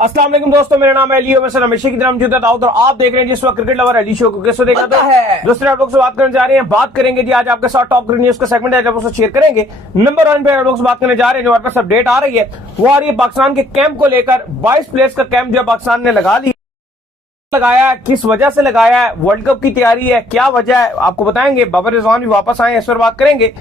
अस्सलाम वालेकुम दोस्तों, मेरा नाम है अली और मैं सर हमेशा की तरह मौजूद है और आप देख रहे हैं जिस वक्त क्रिकेट लवर अली शो को। कैसे देखा है दोस्तों, आप लोग से बात करने जा रहे हैं। बात करेंगे जी आज आपके साथ टॉप क्रिकेट न्यूज का सेगमेंट है, जब उसको शेयर करेंगे। नंबर 1 पे आप लोग से बात करने जा रहे हैं, जो हमारे पास अपडेट आ रही है वो आ रही है पाकिस्तान के कैंप को लेकर। 22 प्लेयर्स का कैंप जो पाकिस्तान ने लगाया, किस वजह से लगाया है, वर्ल्ड कप की तैयारी है, क्या वजह है, आपको बताएंगे। बाबर रिजवान भी वापस आए हैं, इस पर बात करेंगे।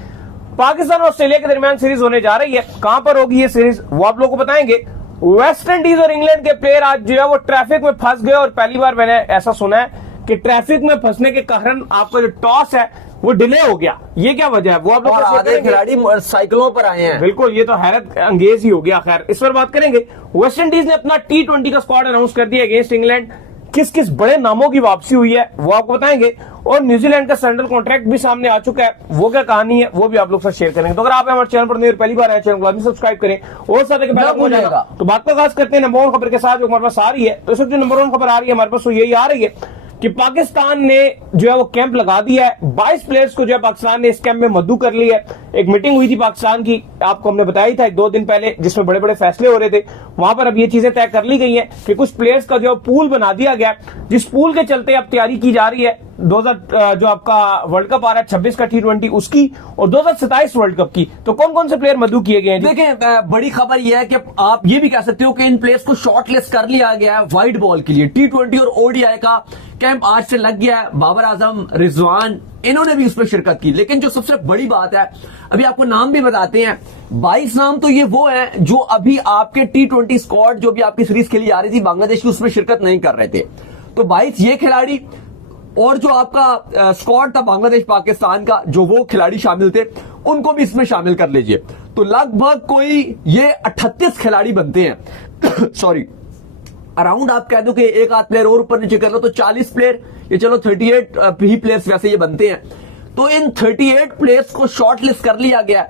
पाकिस्तान और ऑस्ट्रेलिया के दरमियान सीरीज होने जा रही है, कहां पर होगी ये सीरीज वो आप लोगों को बताएंगे। वेस्ट इंडीज और इंग्लैंड के प्लेयर आज जो है वो ट्रैफिक में फंस गए और पहली बार मैंने ऐसा सुना है कि ट्रैफिक में फंसने के कारण आपका जो टॉस है वो डिले हो गया। ये क्या वजह है वो आप लोग आधे खिलाड़ी साइकिलों पर आए हैं। बिल्कुल, ये तो हैरत अंगेज ही हो गया। खैर, इस पर बात करेंगे। वेस्ट इंडीज ने अपना T20 का स्क्वाड अनाउंस कर दिया अगेंस्ट इंग्लैंड। किस किस बड़े नामों की वापसी हुई है वो आपको बताएंगे। और न्यूजीलैंड का सेंट्रल कॉन्ट्रैक्ट भी सामने आ चुका है, वो क्या कहानी है वो भी आप लोग साथ शेयर करेंगे। तो अगर आप हमारे चैनल पर नहीं पहली बार आए, चैनल को सब्सक्राइब करें और साथ हो जाएगा। तो बात का खास करते हैं नंबर 1 खबर के साथ जो हमारे पास आ रही है। तो इस वक्त जो नंबर 1 खबर आ रही है हमारे पास वो यही आ रही है कि पाकिस्तान ने जो है वो कैंप लगा दिया है। 22 प्लेयर्स को जो है पाकिस्तान ने इस कैंप में मद्दू कर लिया है। एक मीटिंग हुई थी पाकिस्तान की, आपको हमने बताया था 1-2 दिन पहले, जिसमें बड़े बड़े फैसले हो रहे थे। वहां पर अब ये चीजें तय कर ली गई हैं कि कुछ प्लेयर्स का जो पूल बना दिया गया, जिस पूल के चलते अब तैयारी की जा रही है 2000 जो आपका वर्ल्ड कप आ रहा है 26 का T20 उसकी, और 2027 वर्ल्ड कप की। तो कौन कौन से प्लेयर मद्दू किए गए हैं? देखें, बड़ी खबर यह है कि आप ये भी कह सकते हो कि इन प्लेयर्स को शॉर्टलिस्ट कर लिया गया है व्हाइट बॉल के लिए। T20 और ODI का कैंप आज से लग गया है। बाबर आजम, रिजवान, इन्होंने भी उसमें शिरकत की। लेकिन जो सबसे बड़ी बात है, अभी आपको नाम भी बताते हैं। 22 नाम तो ये वो हैं जो अभी आपके T20 स्क्वाड जो भी आपकी सीरीज खेली जा रही थी बांग्लादेश की, उसमें शिरकत नहीं कर रहे थे। तो 22 ये खिलाड़ी और जो आपका स्क्वाड था बांग्लादेश पाकिस्तान का, जो वो खिलाड़ी शामिल थे, उनको भी इसमें शामिल कर लीजिए। तो लगभग कोई ये 38 खिलाड़ी बनते हैं। सॉरी, अराउंड आप कह दो कि एक आध प्लेयर और ऊपर नीचे कर लो तो 40 प्लेयर, ये चलो 38 ही प्लेयर्स वैसे ये बनते हैं। तो इन 38 प्लेयर्स को शॉर्टलिस्ट कर लिया गया।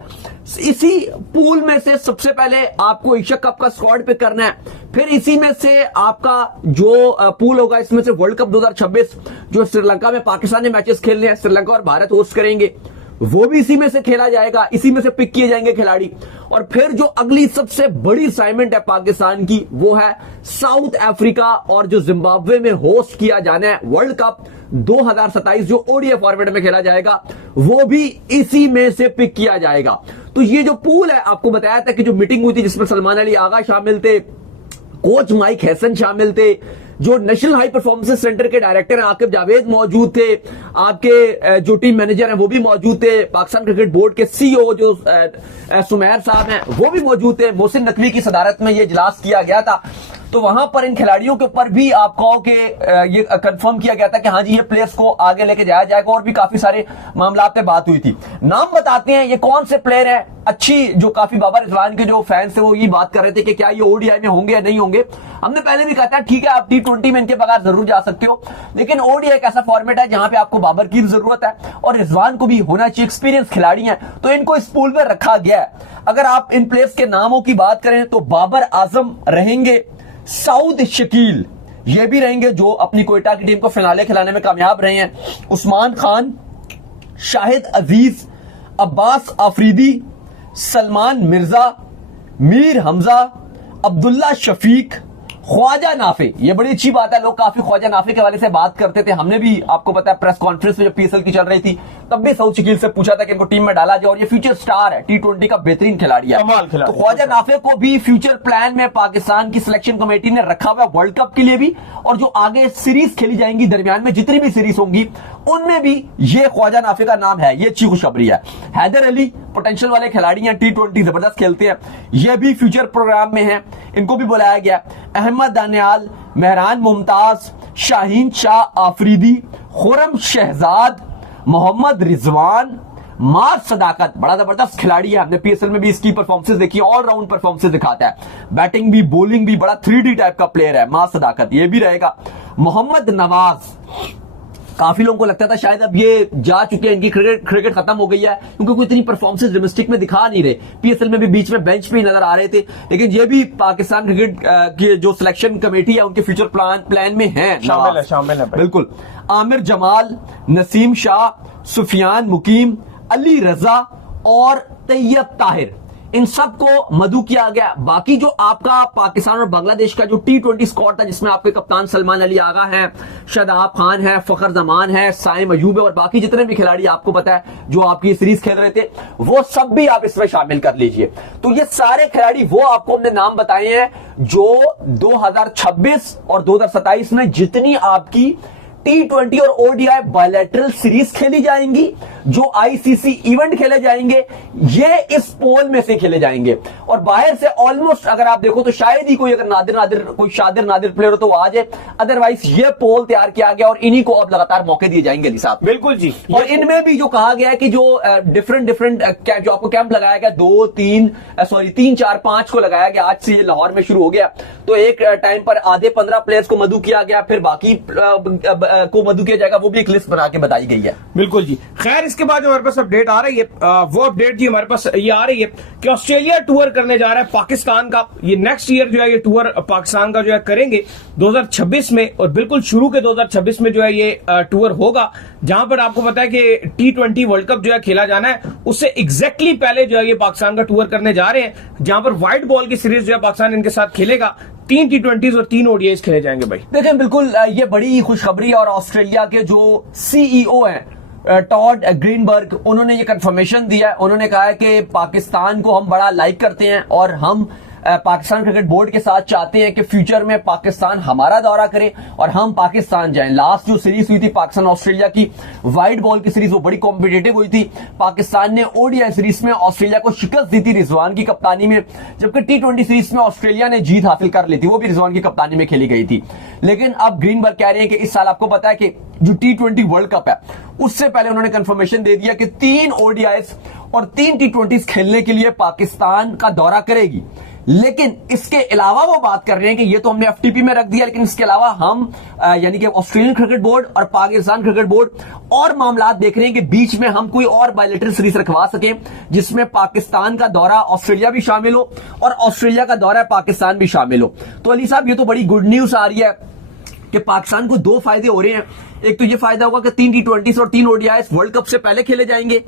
इसी पूल में से सबसे पहले आपको एशिया कप का स्क्वाड पिक करना है, फिर इसी में से आपका जो पूल होगा इसमें से वर्ल्ड कप 2026 जो श्रीलंका में पाकिस्तान ने मैचेस खेलने हैं, श्रीलंका और भारत होस्ट करेंगे, वो भी इसी में से खेला जाएगा। इसी में से पिक किए जाएंगे खिलाड़ी। और फिर जो अगली सबसे बड़ी असाइनमेंट है पाकिस्तान की, वो है साउथ अफ्रीका और जो जिम्बाब्वे में होस्ट किया जाना है वर्ल्ड कप 2027 जो ODI फॉर्मेट में खेला जाएगा, वो भी इसी में से पिक किया जाएगा। तो ये जो पूल है, आपको बताया था कि जो मीटिंग हुई थी जिसमें सलमान अली आगा शामिल थे, कोच माइक हैसन शामिल थे, जो नेशनल हाई परफॉर्मेंस सेंटर के डायरेक्टर हैं आकिब जावेद मौजूद थे, आपके जो टीम मैनेजर हैं वो भी मौजूद थे, पाकिस्तान क्रिकेट बोर्ड के CEO जो सुमेर साहब हैं वो भी मौजूद थे। मोहसिन नकवी की सदारत में ये इजलास किया गया था। तो वहां पर इन खिलाड़ियों के ऊपर भी आप कहो कि ये कंफर्म किया गया था कि हाँ जी ये प्लेयर्स को आगे लेके जाया जाएगा। और भी काफी सारे मामला पे बात हुई थी। नाम बताते हैं ये कौन से प्लेयर हैं। अच्छी जो काफी बाबर रिजवान के जो फैंस है वो ये बात कर रहे थे कि क्या ये ODI में होंगे या नहीं होंगे। हमने पहले भी कहा था ठीक है आप T20 में इनके बगैर जरूर जा सकते हो, लेकिन ODI एक ऐसा फॉर्मेट है जहां पे आपको बाबर की जरूरत है और रिजवान को भी होना चाहिए, एक्सपीरियंस खिलाड़ी हैं, तो इनको इस पूल में रखा गया है। अगर आप इन प्लेयर्स के नामों की बात करें तो बाबर आजम रहेंगे, साउद शकील ये भी रहेंगे जो अपनी कोयटा की टीम को फिनाले खिलाने में कामयाब रहे हैं, उस्मान खान, शाहिद अजीज, अब्बास आफरीदी, सलमान मिर्जा, मीर हमजा, अब्दुल्ला शफीक, ख्वाजा नाफे। ये बड़ी अच्छी बात है, लोग काफी ख्वाजा नाफे के वाले से बात करते थे। हमने भी आपको पता है प्रेस कॉन्फ्रेंस में जब PSL की चल रही थी तब भी साउद शकील से पूछा था कि इनको टीम में डाला जाए, और ये फ्यूचर स्टार है, T20 का बेहतरीन खिलाड़ी है। तो ख्वाजा नाफे को भी फ्यूचर प्लान में पाकिस्तान की सिलेक्शन कमेटी ने रखा हुआ वर्ल्ड कप के लिए भी, और जो आगे सीरीज खेली जाएंगी दरमियान में जितनी भी सीरीज होंगी उनमें भी ये ख्वाजा नाफे का नाम है। ये अच्छी खुशखबरी है। हैदर अली पोटेंशियल वाले खिलाड़ी हैं, T20 जबरदस्त खेलते हैं, ये भी फ्यूचर प्रोग्राम में हैं, इनको भी बुलाया गया। अहमद दानियाल, मेहरान मुमताज, शाहीन शाह आफरीदी, खुरम शहजाद, मोहम्मद रिजवान, मार सदाकत बड़ा जबरदस्त खिलाड़ी है। हमने PSL में भी इसकी परफॉर्मेंसेस देखी, ऑलराउंड परफॉर्मेंसेस दिखाता है, बैटिंग भी बॉलिंग भी, बड़ा 3D टाइप का प्लेयर है। मार सदाकत ये भी रहेगा। मोहम्मद नवाज, काफी लोगों को लगता था शायद अब ये जा चुके हैं, इनकी क्रिकेट खत्म हो गई है क्योंकि कोई इतनी परफॉर्मेंस डोमेस्टिक में दिखा नहीं रहे। PSL में भी बीच में बेंच पे नजर आ रहे थे, लेकिन ये भी पाकिस्तान क्रिकेट की जो सिलेक्शन कमेटी है उनके फ्यूचर प्लान में है, शामिल है बिल्कुल। आमिर जमाल, नसीम शाह, सुफियान मुकीम, अली रजा और तैयब ताहिर, इन सबको मधु किया गया। बाकी जो आपका पाकिस्तान और बांग्लादेश का जो T20 स्क्वाड था, जिसमें आपके कप्तान सलमान अली आगा है, शादाब खान है, फखर जमान है, साइम अयूब है और बाकी जितने भी खिलाड़ी आपको पता है जो आपकी सीरीज खेल रहे थे, वो सब भी आप इसमें शामिल कर लीजिए। तो ये सारे खिलाड़ी वो आपको हमने नाम बताए हैं जो 2026 और 2027 में जितनी आपकी T20 और ODI बायलैटरल सीरीज खेली जाएंगी, जो ICC इवेंट खेले जाएंगे, ये इस पोल में से खेले जाएंगे। और बाहर से ऑलमोस्ट अगर आप देखो तो शायद ही कोई अगर कोई शादिर नादिर प्लेयर हो तो वो आ जाए, अदरवाइज ये पोल तैयार किया गया और इन्हीं को अब लगातार मौके दिए जाएंगे अली साहब। बिल्कुल जी। और इनमें भी जो कहा गया है कि जो डिफरेंट जो आपको कैंप लगाया गया 2, 3, 4, 5 को लगाया गया, आज से ये लाहौर में शुरू हो गया। तो एक टाइम पर आधे 15 प्लेयर्स को मधु किया गया, फिर बाकी को मधु किया जाएगा, वो भी एक लिस्ट बना के बताई गई है। बिल्कुल जी। खैर इसके बाद जो हमारे पास अपडेट आ रही है, वो अपडेट जी हमारे पास ये आ रही है कि ऑस्ट्रेलिया टूर करने जा रहा है पाकिस्तान का। ये नेक्स्ट ईयर जो है ये टूर पाकिस्तान का जो है करेंगे 2026 में, और बिल्कुल शुरू के 2026 में जो है ये टूर होगा, जहां पर आपको पता है कि T20 वर्ल्ड कप जो है खेला जाना है, उससे एग्जैक्टली पहले जो है ये पाकिस्तान का टूर करने जा रहे हैं, जहां पर व्हाइट बॉल की सीरीज जो है पाकिस्तान इनके साथ खेलेगा। 3 T20s और 3 ODIs खेले जाएंगे भाई। देखिए बिल्कुल ये बड़ी खुशखबरी, और ऑस्ट्रेलिया के जो CEO हैं टॉड ग्रीनबर्ग, उन्होंने ये कंफर्मेशन दिया है। उन्होंने कहा है कि पाकिस्तान को हम बड़ा लाइक करते हैं और हम पाकिस्तान क्रिकेट बोर्ड के साथ चाहते हैं कि फ्यूचर में पाकिस्तान हमारा दौरा करे और हम पाकिस्तान जाएं। लास्ट जो सीरीज हुई थी पाकिस्तान ऑस्ट्रेलिया की व्हाइट बॉल की सीरीज, वो बड़ी कॉम्पिटिटिव हुई थी। पाकिस्तान ने ODI सीरीज में ऑस्ट्रेलिया को शिकस्त दी थी रिजवान की कप्तानी में, जबकि T20 सीरीज में ऑस्ट्रेलिया ने जीत हासिल कर ली थी, वो भी रिजवान की कप्तानी में खेली गई थी। लेकिन अब ग्रीनबर्ग कह रहे हैं कि इस साल आपको पता है कि जो T20 वर्ल्ड कप है, उससे पहले उन्होंने कंफर्मेशन दे दिया कि 3 ODIs और 3 T20s खेलने के लिए पाकिस्तान का दौरा करेगी। लेकिन इसके अलावा वो बात कर रहे हैं कि ये तो हमने FTP में रख दिया, लेकिन इसके अलावा हम यानी कि ऑस्ट्रेलियन क्रिकेट बोर्ड और पाकिस्तान क्रिकेट बोर्ड और मामला देख रहे हैं कि बीच में हम कोई और बायलैटरल सीरीज रखवा सकें, जिसमें पाकिस्तान का दौरा ऑस्ट्रेलिया भी शामिल हो और ऑस्ट्रेलिया का दौरा पाकिस्तान भी शामिल हो। तो अली साहब ये तो बड़ी गुड न्यूज आ रही है कि पाकिस्तान को 2 फायदे हो रहे हैं। एक तो ये फायदा होगा कि 3 T20s और 3 ODIs वर्ल्ड कप से पहले खेले जाएंगे।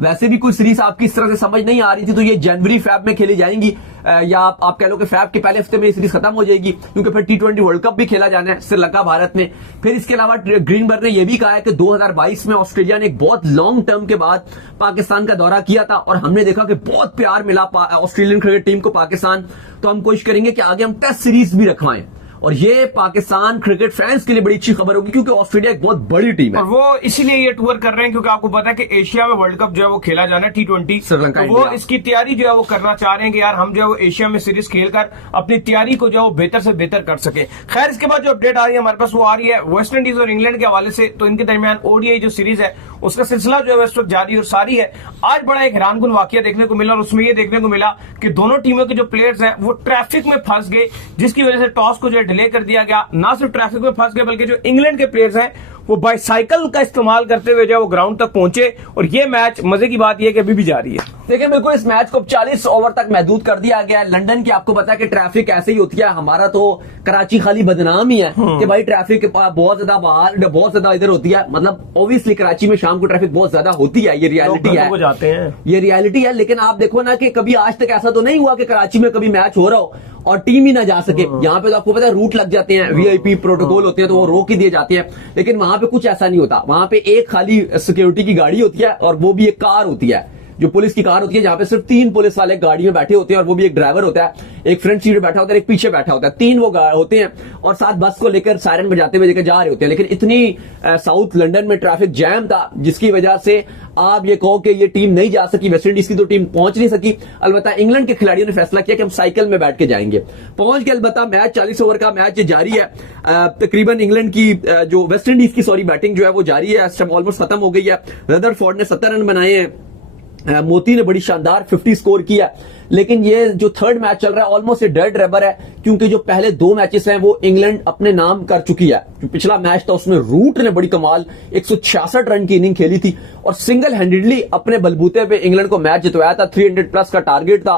वैसे भी कोई सीरीज आपकी इस तरह से समझ नहीं आ रही थी, तो ये जनवरी फैब में खेली जाएंगी, या आप कह लो कि फैब के पहले हफ्ते में ये सीरीज खत्म हो जाएगी, क्योंकि फिर T20 वर्ल्ड कप भी खेला जाना है श्रीलंका भारत में। फिर इसके अलावा ग्रीनबर्ग ने यह भी कहा है कि 2022 में ऑस्ट्रेलिया ने एक बहुत लॉन्ग टर्म के बाद पाकिस्तान का दौरा किया था और हमने देखा कि बहुत प्यार मिला ऑस्ट्रेलियन क्रिकेट टीम को पाकिस्तान। तो हम कोशिश करेंगे कि आगे हम टेस्ट सीरीज भी रखवाएं, और ये पाकिस्तान क्रिकेट फैंस के लिए बड़ी अच्छी खबर होगी, क्योंकि ऑस्ट्रेलिया एक बहुत बड़ी टीम है और वो इसीलिए ये टूर कर रहे हैं क्योंकि आपको पता है कि एशिया में वर्ल्ड कप जो है वो खेला जाना है T20, श्रीलंका, तो वो इसकी तैयारी जो है वो करना चाह रहे हैं कि यार हम जो है वो एशिया में सीरीज खेलकर अपनी तैयारी को जो है वो बेहतर से बेहतर कर सके। खैर इसके बाद जो अपडेट आ रही है हमारे पास वो आ रही है वेस्ट इंडीज और इंग्लैंड के हवाले से। तो इनके दरमियान ODI जो सीरीज है उसका सिलसिला जो है इस वक्त जारी और सारी है। आज बड़ा एक हैरानकुन वाकया देखने को मिला और उसमें ये देखने को मिला कि दोनों टीमों के जो प्लेयर्स हैं वो ट्रैफिक में फंस गए, जिसकी वजह से टॉस को जो है डिले कर दिया गया। ना सिर्फ ट्रैफिक में फंस गए बल्कि जो इंग्लैंड के प्लेयर्स हैं वो बाइसाइकिल का इस्तेमाल करते हुए जो वो ग्राउंड तक पहुंचे, और ये मैच मजे की बात यह कि अभी भी जारी है। देखिए बिल्कुल इस मैच को 40 ओवर तक महदूद कर दिया गया है। लंदन की आपको पता है कि ट्रैफिक ऐसे ही होती है, हमारा तो कराची खाली बदनाम ही है कि भाई ट्रैफिक बहुत ज्यादा बाहर बहुत ज्यादा इधर होती है। मतलब ऑब्वियसली कराची में शाम को ट्रैफिक बहुत ज्यादा होती है, ये रियलिटी है, जाते हैं ये रियलिटी है। लेकिन आप देखो ना कि कभी आज तक ऐसा तो नहीं हुआ कि कराची में कभी मैच हो रहा हो और टीम ही ना जा सके। यहाँ पे तो आपको पता है रूट लग जाते हैं, VIP प्रोटोकॉल होते हैं, तो वो रोक ही दिए जाते हैं। लेकिन वहां पे कुछ ऐसा नहीं होता, वहां पे एक खाली सिक्योरिटी की गाड़ी होती है और वो भी एक कार होती है, जो पुलिस की कार होती है, जहां पे सिर्फ 3 पुलिस वाले गाड़ी में बैठे होते हैं, और वो भी एक ड्राइवर होता है, एक फ्रंट सीट में बैठा होता है, एक पीछे बैठा होता है, 3 वो होते हैं और साथ बस को लेकर सायरन बजाते हुए लेकर जा रहे होते हैं। लेकिन इतनी साउथ लंदन में ट्रैफिक जैम था, जिसकी वजह से आप ये कहो कि ये टीम नहीं जा सकी, वेस्ट इंडीज की तो टीम पहुंच नहीं सकी। अलबत्ता इंग्लैंड के खिलाड़ियों ने फैसला किया कि हम साइकिल में बैठ के जाएंगे, पहुंच के। अलबत्ता मैच 40 ओवर का मैच जारी है। तकरीबन इंग्लैंड की जो वेस्ट इंडीज की बैटिंग जो है वो जारी है, इस टाइम ऑलमोस्ट खत्म हो गई है। रदरफोर्ड ने 70 रन बनाए हैं, मोती ने बड़ी शानदार 50 स्कोर किया। लेकिन ये जो थर्ड मैच चल रहा है ऑलमोस्ट ये डेड रबर है, क्योंकि जो पहले 2 मैचेस हैं वो इंग्लैंड अपने नाम कर चुकी है। जो पिछला मैच था उसमें रूट ने बड़ी कमाल 166 रन की इनिंग खेली थी और सिंगल हैंडेडली अपने बलबूते पे इंग्लैंड को मैच जितवाया था। 300 प्लस का टारगेट था।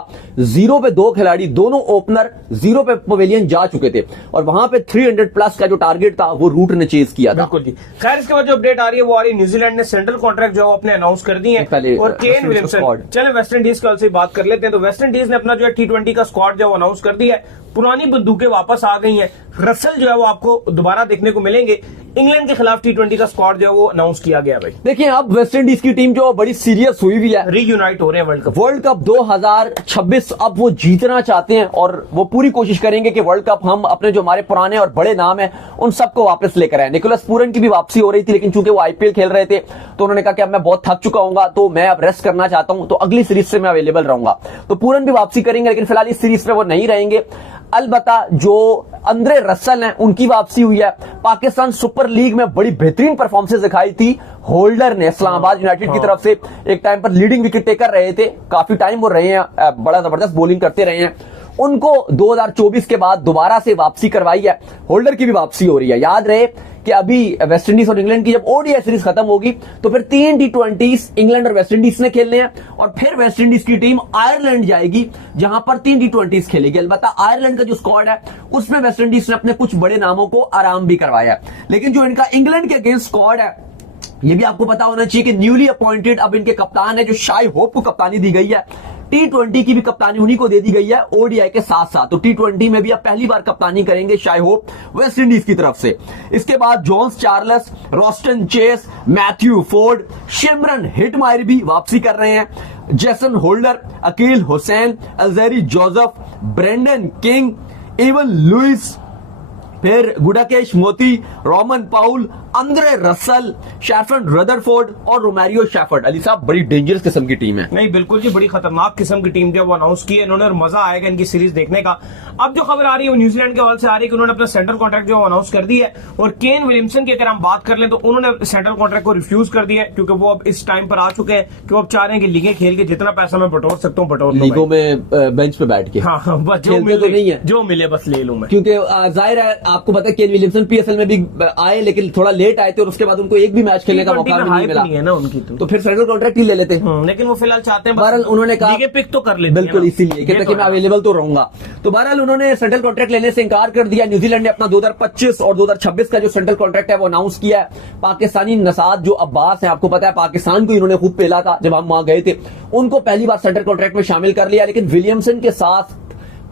0 पे 2 खिलाड़ी, दोनों ओपनर 0 पे पवेलियन जा चुके थे और वहां पे 300 प्लस का जो टारगेट था वो रूट ने चेज किया था। बिल्कुल जी। खैर इसके बाद जो अपडेट आ रही है वो आ रही है न्यूजीलैंड ने सेंट्रल कॉन्ट्रैक्ट जो अपने अनाउंस कर दी है और केन विलियमसन। चले वेस्ट इंडीज कल से बात कर लेते हैं। तो वेस्ट वेस्ट इंडीज ने अपना जो है T20 का स्क्वाड जो है वो अनाउंस कर दिया है। पुरानी बंदूकें वापस आ गई हैं। रसल जो है वो आपको दोबारा देखने को मिलेंगे। इंग्लैंड के खिलाफ T20 का स्क्वाड जो है वो अनाउंस किया गया भाई। देखिए अब वेस्ट इंडीज की टीम जो बड़ी सीरियस हुई हुई है, रीयूनाइट हो रहे हैं वर्ल्ड कप 2026 अब वो जीतना चाहते हैं और वो पूरी कोशिश करेंगे कि वर्ल्ड कप हम अपने जो हमारे पुराने और बड़े नाम हैं उन सबको वापस लेकर आए। निकोलस पूरन की भी वापसी हो रही थी, लेकिन चूंकि वो आईपीएल खेल रहे थे तो उन्होंने कहा कि अब मैं बहुत थक चुका हूं तो मैं अब रेस्ट करना चाहता हूं, तो अगली सीरीज से मैं अवेलेबल रहूंगा। तो पूरन भी वापसी करेंगे, लेकिन फिलहाल इस सीरीज में वो नहीं रहेंगे। अलबत्ता जो अंद्रे रसल हैं उनकी वापसी हुई है। पाकिस्तान सुपर लीग में बड़ी बेहतरीन परफॉर्मेंस दिखाई थी होल्डर ने इस्लामाबाद यूनाइटेड की तरफ से। एक टाइम पर लीडिंग विकेट टेकर रहे थे, काफी टाइम वो रहे हैं, बड़ा जबरदस्त बॉलिंग करते रहे हैं। उनको 2024 के बाद दोबारा से वापसी करवाई है। होल्डर की भी वापसी हो रही है। याद रहे कि अभी वेस्ट इंडीज और इंग्लैंड की जब ओडीआई सीरीज खत्म होगी तो फिर 3 T20 इंग्लैंड और वेस्ट इंडीज ने खेलने हैं और फिर वेस्ट इंडीज की टीम आयरलैंड जाएगी जहां पर 3 T20 खेलेगी। अलबत्ता आयरलैंड का जो स्क्वाड है उसमें वेस्ट इंडीज ने अपने कुछ बड़े नामों को आराम भी करवाया है, लेकिन जो इनका इंग्लैंड के अगेंस्ट स्क्वाड है ये भी आपको पता होना चाहिए कि न्यूली अपॉइंटेड अब इनके कप्तान है जो शाई होप को कप्तानी दी गई है। T20 की भी कप्तानी उन्हीं को दे दी गई है ओडीआई के साथ साथ। तो T20 में भी अब पहली बार कप्तानी करेंगे शाई होप वेस्ट इंडीज की तरफ से। इसके बाद Johnson Charles, Roston Chase, Matthew Forde, Shimron Hetmyer भी वापसी कर रहे हैं। Jason Holder, Akeal Hosein, Alzarri Joseph, Brandon King, Evin Lewis, फिर Gudakesh Motie, Rovman Powell, Andre Russell, Sherfane Rutherford और रोमारियो शैफर्ड। अली साहब बड़ी डेंजरस किस्म की टीम है। नहीं बिल्कुल जी, बड़ी खतरनाक किस्म की टीम जो वो अनाउंस की है इन्होंने और मजा आएगा इनकी सीरीज देखने का। अब जो खबर आ रही है वो न्यूजीलैंड के हवाले से आ रही है कि उन्होंने अपना सेंट्रल कॉन्ट्रैक्ट जो अनाउंस कर दी है और केन विलियमसन की अगर हम बात कर लें तो उन्होंने सेंट्रल कॉन्ट्रैक्ट को रिफ्यूज कर दिया है क्योंकि वो अब इस टाइम पर आ चुके हैं कि वो अब चाह रहे हैं कि लीगें खेल के जितना पैसा मैं बटोर सकता हूँ बटोर लीगों में बेंच पे बैठ के हाँ बस जो खेलते तो नहीं है, जो मिले बस ले लूं मैं। क्योंकि जाहिर है आपको पता है केन विलियमसन पीएसएल में भी आए लेकिन थोड़ा लेट आए थे और उसके बाद उनको एक भी मैच खेलने का मौका नहीं मिला है ना उनकी तो फिर सेंट्रल कॉन्ट्रैक्ट ही ले लेते। लेकिन वो फिलहाल चाहते हैं बहरहाल उन्होंने कहा पिक तो कर लेते बिल्कुल, इसीलिए कहते कि मैं अवेलेबल तो रहूंगा। तो बहरहाल उन्होंने सेंट्रल कॉन्ट्रैक्ट लेने से इंकार कर दिया। न्यूजीलैंड ने अपना 2025 और 2026 का जो सेंट्रल कॉन्ट्रैक्ट है वो अनाउंस किया है। पाकिस्तानी नसाद जो अब्बास है, आपको पता है पाकिस्तान को इन्होंने खूब पेला था जब हम वहां गए थे, उनको पहली बार सेंट्रल कॉन्ट्रैक्ट में शामिल कर लिया। लेकिन विलियमसन के साथ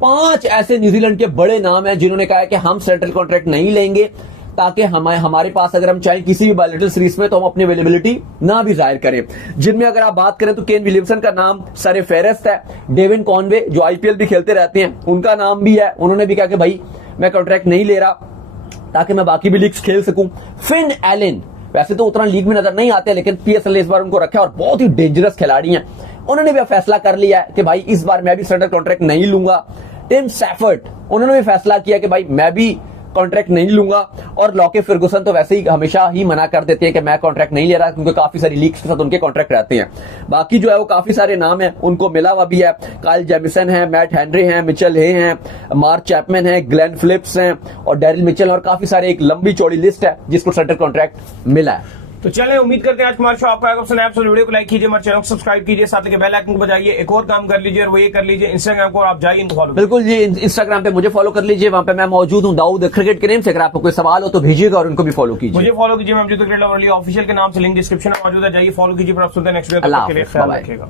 5 ऐसे न्यूजीलैंड के बड़े नाम हैं जिन्होंने कहा है कि हम सेंट्रल कॉन्ट्रैक्ट नहीं लेंगे ताकि हमारे पास अगर हम चाहें किसी भी बायलैटरल सीरीज में तो हम अपनी अवेलेबिलिटी ना भी जाहिर करें। जिनमें अगर आप बात करें तो केन विलियमसन का नाम सरे फेहरिस्त है। डेविन कॉनवे जो आईपीएल भी खेलते रहते हैं उनका नाम भी है। उन्होंने भी कहा कि भाई मैं कॉन्ट्रैक्ट नहीं ले रहा ताकि मैं बाकी भी लीग्स खेल सकूं। फिन एलन वैसे तो उतना लीग में नजर नहीं आते लेकिन पीएसएल ने इस बार उनको रखा और बहुत ही डेंजरस खिलाड़ी हैं। उन्होंने भी फैसला कर लिया है कि भाई इस बार मैं भी सेंट्रल कॉन्ट्रैक्ट नहीं लूंगा। टिम सैफर्ड उन्होंने भी फैसला किया कि भाई मैं भी कॉन्ट्रैक्ट नहीं लूंगा। और लॉके फर्गुसन तो वैसे ही हमेशा ही मना कर देते हैं कि मैं कॉन्ट्रैक्ट नहीं ले रहा क्योंकि काफी सारी लीग्स के साथ उनके कॉन्ट्रैक्ट रहते हैं। बाकी जो है वो काफी सारे नाम हैं उनको मिला हुआ भी है। काइल जेमिसन है, मैट हेनरी है, मिचेल हे हैं, मार्क चैपमैन है, ग्लेन फिलिप्स हैं और डैरिल मिचेल और काफी सारे एक लंबी चौड़ी लिस्ट है जिसको सेंट्रल कॉन्ट्रैक्ट मिला है। तो चले उम्मीद करते हैं आज हमारा शो आपको आएगा पसंद आया। वीडियो को लाइक कीजिए, हमारे चैनल को सब्सक्राइब कीजिए, साथ ही बेल आइकन को बजाइए। एक और काम कर लीजिए और वो ये कर लीजिए इंस्टाग्राम को आप जाइए इनको फॉलो। बिल्कुल जी, इंस्टाग्राम पे मुझे फॉलो कर लीजिए, वहां पे मैं मौजूद हूँ दाऊद क्रिकेट के नेम से। अगर आपको कोई सवाल हो तो भेजिएगा और उनको भी फॉलो कीजिए। मुझे फॉलो कीजिए, मैं ऑफिशियल के नाम से लिंक डिस्क्रिप्शन में मौजूद है, जाइए फॉलो कीजिए। पर आप सुनते हैं नेक्स्ट वीडियो, तब तक के लिए ख्याल रखिएगा।